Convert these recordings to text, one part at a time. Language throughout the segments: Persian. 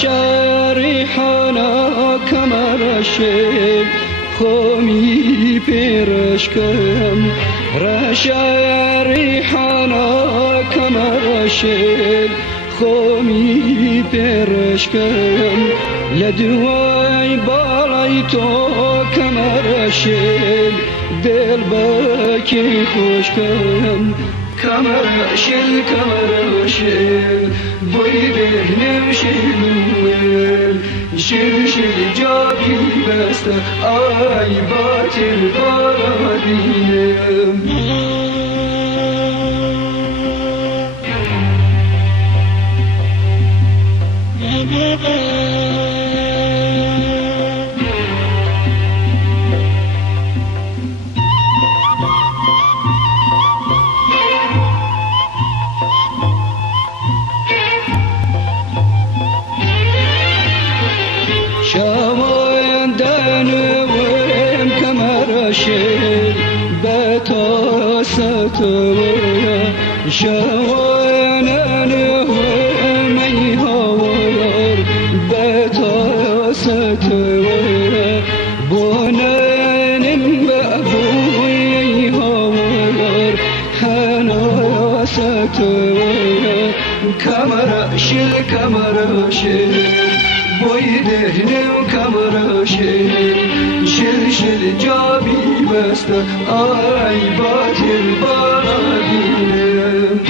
رشا ريحانا كمرشل خومي بيرشكم رشا ريحانا كمرشل خومي بيرشكم لدواي بالايتو كمرشل دل باكي خوشكم كمرشل بويده شلويل شل جابي بس آي باطل باراديم شاوين دانوين كمرشل بتوستويا شاوين انوين ميهور بتوستويا بونين بابوي هور حنا ستويا كمرشل بويده كمرشل شل جابي بس آي باطل باراديم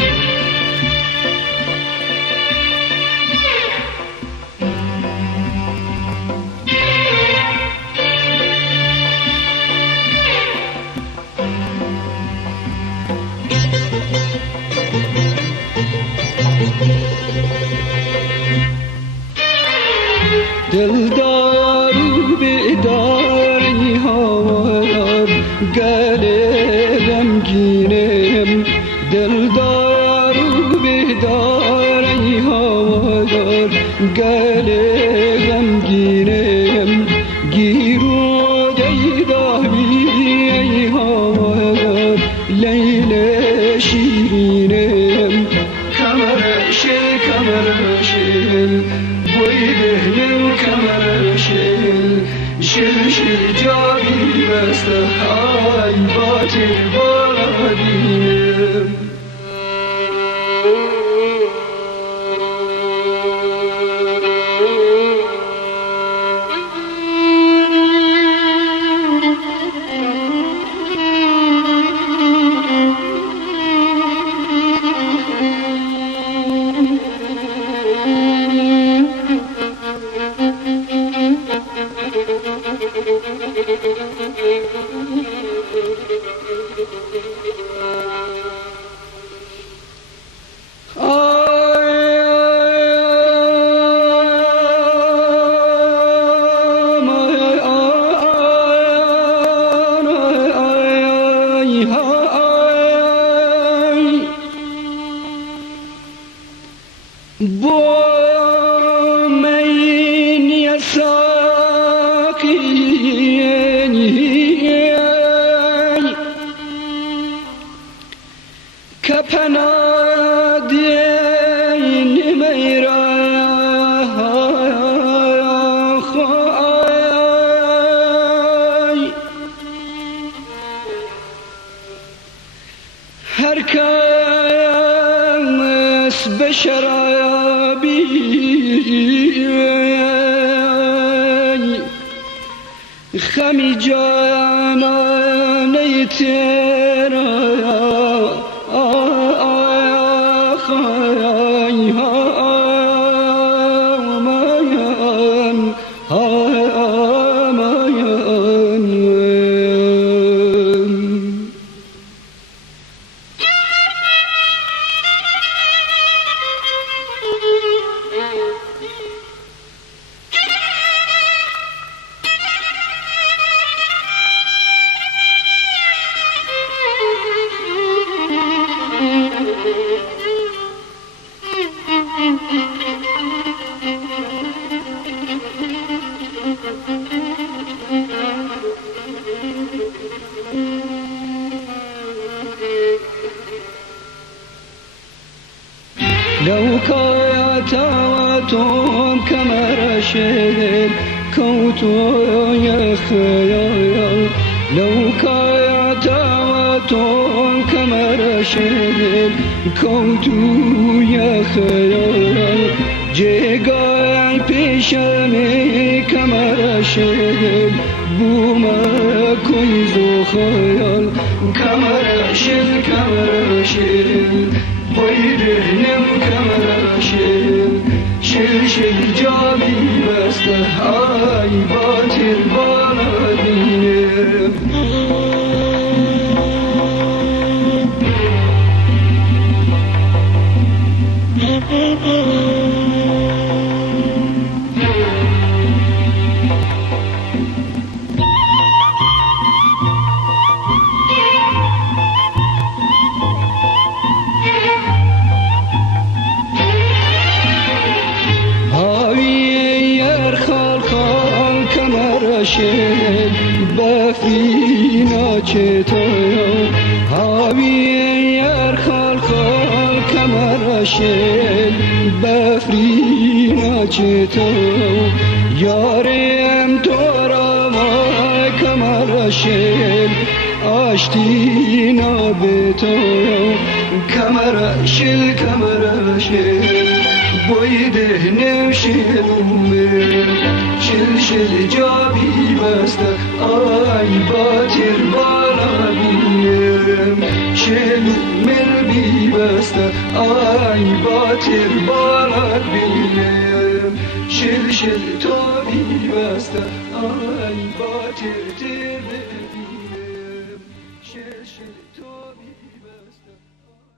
دلدار بداری هوار قلبم گیرم دلدار بداری هوار قلبم گیرم گیرو دیداری هوار لیل شیرینم کمرشل بويده كمرشل شل جابي بس هاي باطل باراديم بومين يساقيني كبنادين ميرا هركاس بشرابي خمي جانا نيتيرا لو كايا توم كمر شهل كوتو يا خيال لو كايت توم كمر شهل كوتو يا خيال جيغاي پیشمی كمر شهل بوما كويزو خيال كمر شهل بيرنم كمر شل جابي بسته هاي باطر بانا دينم شهل بفرینا چطور هاوی یار خال کمر شهل بفرینا چطور یارم تو را ما کمر شهل آشتینا به تو کمر شل بوی دهنم شل جابی بسته آی باطر بالا بینم شل مل بی بسته آی باطر بالا بینم شل تو بی بسته آی باطر تر بینم شل